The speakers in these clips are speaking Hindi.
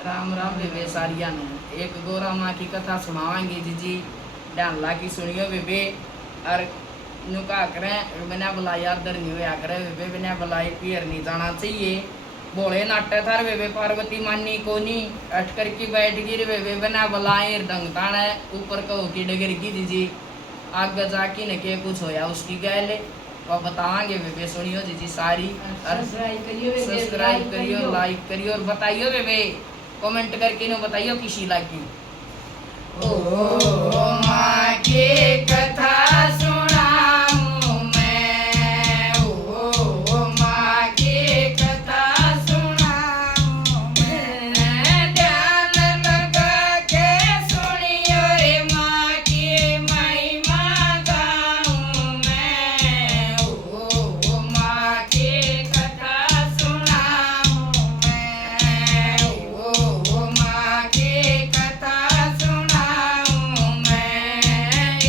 राम राम बेबे सारिया नु एक गोरा माँ की कथा सुनावाएंगे जी ध्यान ला की सुनियो बेबे। और नु का करें बिना बुलाए आदर नहीं होया करे बेबे, बिना बुलाए पियर नहीं जाना चाहिए। बोले नाट्य थार बेबे पार्वती मानी कोनी अटकर की बैठ गिर बेबे बिना बुलाए दंग ताने ऊपर कहो की डगर की दीजी आगे जाके न के कुछ होया उसकी गैल वो बतावांगे बेबे सुनियो जी सारी। सब्सक्राइब करियो लाइक करियो और बताइयो बेबे कमेंट करके नो बताइयो किसी लगी। ओ माँ की कथा सुनाऊं मैं, ओ माँ की कथा सुनाऊं मैं, ध्यान लगा के सुनियो रे माँ की महिमा गाऊं मैं। ओ माँ की कथा सुनाऊं मैं, ओ माँ की कथा सुनाऊं मैं।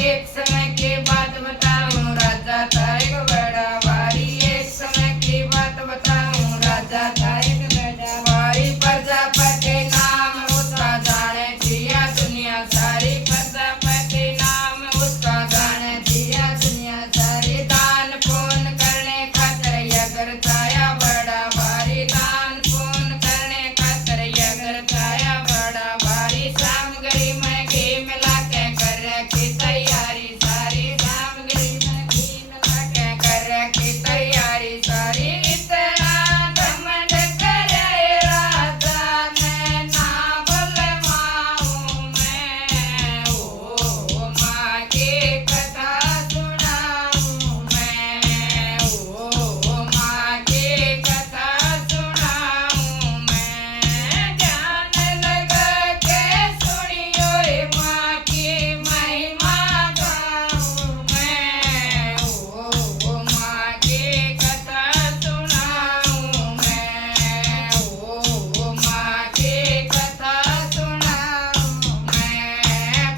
एक समय की बात बताऊं राजा था एक बड़ा भारी, एक समय की बात बताऊं राजा था एक बड़ा भारी। प्रजापति नाम उसका जाने दिया दुनिया सारी, प्रजापति नाम उसका जाने दिया दुनिया सारी। दान पुण्य करने खातिर यज्ञ छाया बड़ा भारी, दान पुण्य करने खातिर यज्ञ छाया बड़ा भारी। सामग्री में घी मिला के कर रखी तैयारी सारी, सामग्री में घी मिला के कर रखी तैयारी सारी। इतना घमंड करे राजा ने ना बुलवाऊं मैं, ओ माँ की कथा सुनाऊं मैं, ओ माँ की कथा सुनाऊं मैं। ध्यान लगा के सुनियो रे माँ की महिमा गाऊं मैं, ओ माँ की कथा सुनाऊं मैं, ओ माँ की कथा सुनाऊं मैं।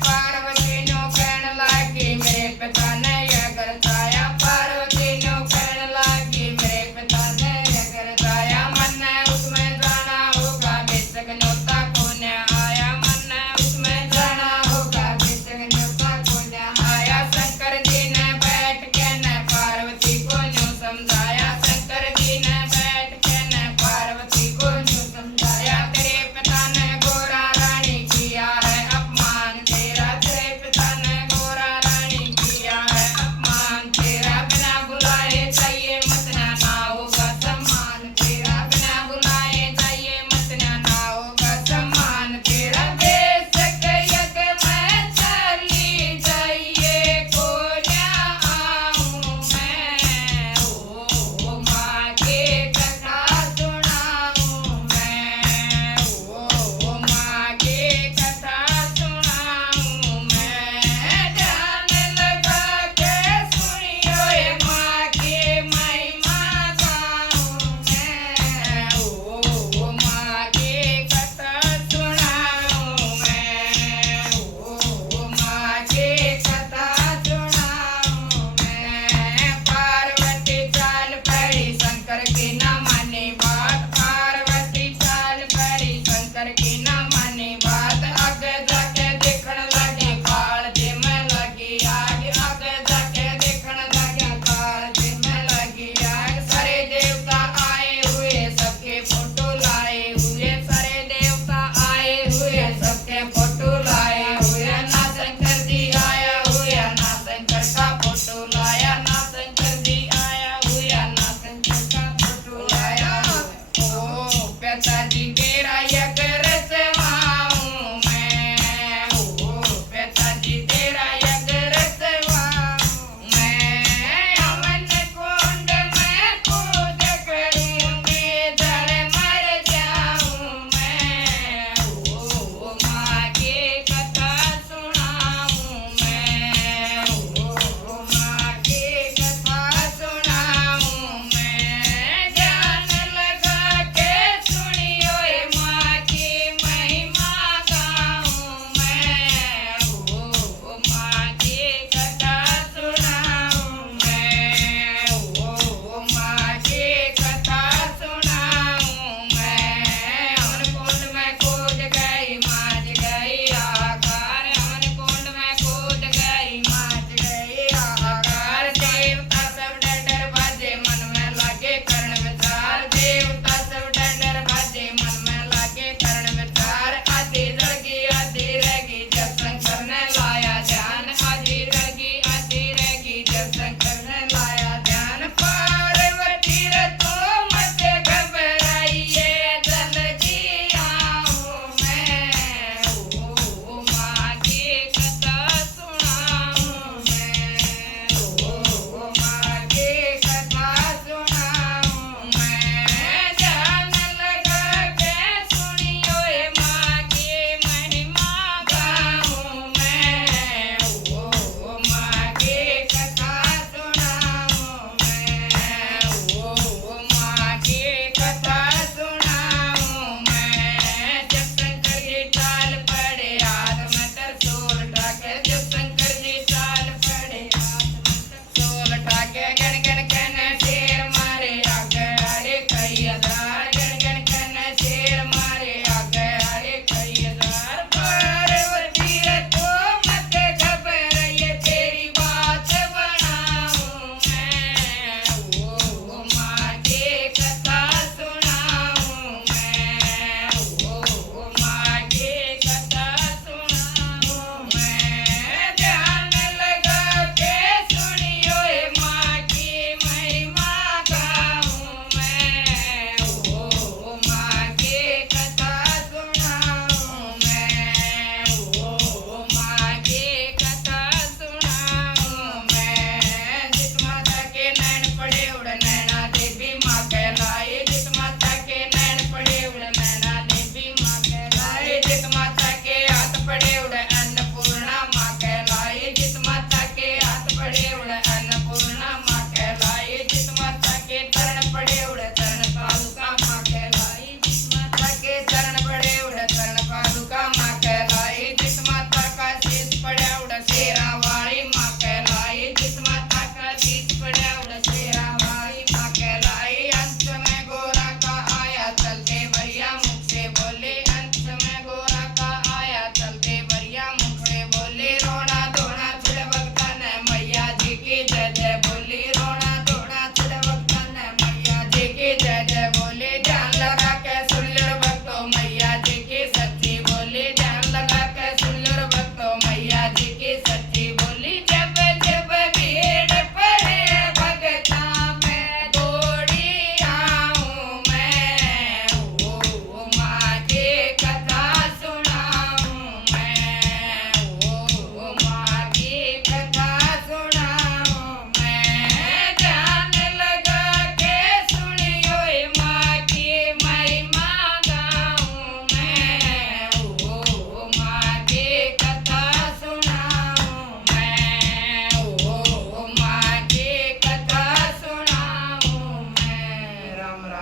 पार्वती नो कहने लगी मेरे पिता ने यज्ञ छाया, पार्वती नो कहने लगी मेरे पिता ने यज्ञ छाया। मन ने उसमें जाना होगा बेशक न्योता को न आया, मन ने उसमें जाना होगा बेशक न्योता को न आया। शंकर जी ने बैठ के न पार्वती को न्यू समझाया, शंकर जी ने बैठ के न पार्वती को न्यू समझाया। तेरे पिता ने गोरा रानी किया है अपमान तेरा, तेरे पिता ने गोरा रानी किया है अपमान तेरा। बिना बुलाए जाइए मत ना होगा सम्मान तेरा, बिना बुलाए जाइए मत ना होगा सम्मान तेरा। बेशक यज्ञ में चली जाइए को ना आऊं मैं, ओ माँ की कथा सुनाऊं मैं, ओ माँ की कथा सुनाऊं मैं। ध्यान लगा के सुनियो ये माँ की महिमा गाऊं मैं, ओ माँ की कथा सुनाऊं मैं, ओ माँ की कथा सुनाऊं मैं। पार्वती चाल पड़ी शंकर की न मानी बात, पार्वती चाल पड़ी शंकर की न मानी बात। आगे जाके देखने लगी काल जी में लगी आग, आगे जाके देखने लगी काल जी में लगी आग। सारे देवता आए हुए सबके फोटो लाए हुए, सारे देवता आए हुए सबके फोटो लाए हुए। ना शंकर जी आया हुआ ना शंकर का फोटो लाया, ना शंकर जी आया हुआ ना शंकर का फोटो लाया। ओ पिताजी